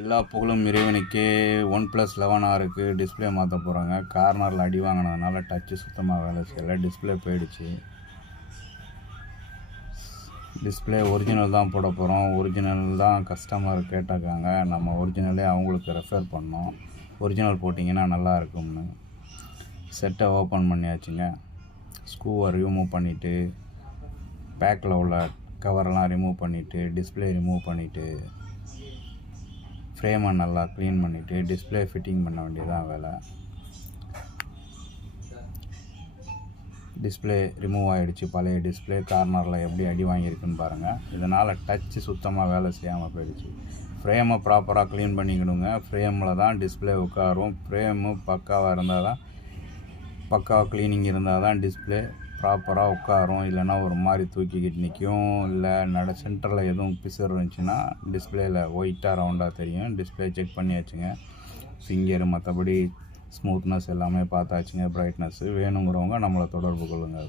எல்லா புகழும் இறைவனுக்கே. OnePlus 11 டிஸ்பிளே மாற்ற போகிறாங்க. கார்னரில் அடி வாங்கினதுனால டச்சு சுத்தமாக வேலை செய்யலை, டிஸ்பிளே போயிடுச்சு. டிஸ்பிளே ஒரிஜினல் தான் போட போகிறோம். ஒரிஜினல் தான் கஸ்டமர் கேட்டிருக்காங்க. நம்ம ஒரிஜினலே அவங்களுக்கு ரெஃபர் பண்ணோம். ஒரிஜினல் போட்டிங்கன்னா நல்லா இருக்கும்னு செட்டை ஓப்பன் பண்ணியாச்சுங்க. ஸ்க்ரூவை ரிமூவ் பண்ணிவிட்டு, பேக்கில் உள்ள கவரெல்லாம் ரிமூவ் பண்ணிவிட்டு, டிஸ்பிளே ரிமூவ் பண்ணிவிட்டு, ஃப்ரேமை நல்லா க்ளீன் பண்ணிவிட்டு டிஸ்பிளே ஃபிட்டிங் பண்ண வேண்டியதான் வேலை. டிஸ்பிளே ரிமூவ் ஆகிடுச்சு. பழைய டிஸ்பிளே கார்னரில் எப்படி அடி வாங்கியிருக்குன்னு பாருங்கள். இதனால் டச்சு சுத்தமாக வேலை செய்யாமல் போயிடுச்சு. ஃப்ரேமை ப்ராப்பராக க்ளீன் பண்ணிக்கணுங்க. ஃப்ரேமில் தான் டிஸ்பிளே உட்காரும். ஃப்ரேமு பக்காவாக இருந்தால் தான், பக்காவாக க்ளீனிங் இருந்தால் தான் டிஸ்பிளே ப்ராப்பராக உட்காரும். இல்லைன்னா ஒரு மாதிரி தூக்கிக்கிட்டு நிற்கும். இல்லை சென்டரில் எதுவும் பிசர் இருந்துச்சுன்னா டிஸ்பிளேயில் ஒயிட்டாக ரவுண்டாக தெரியும். டிஸ்பிளே செக் பண்ணியாச்சுங்க. ஃபிங்கரு மற்றபடி ஸ்மூத்னஸ் எல்லாமே பார்த்தாச்சுங்க. பிரைட்னஸ்ஸு வேணுங்கிறவங்க நம்மளை தொடர்பு கொள்ளுங்கள்.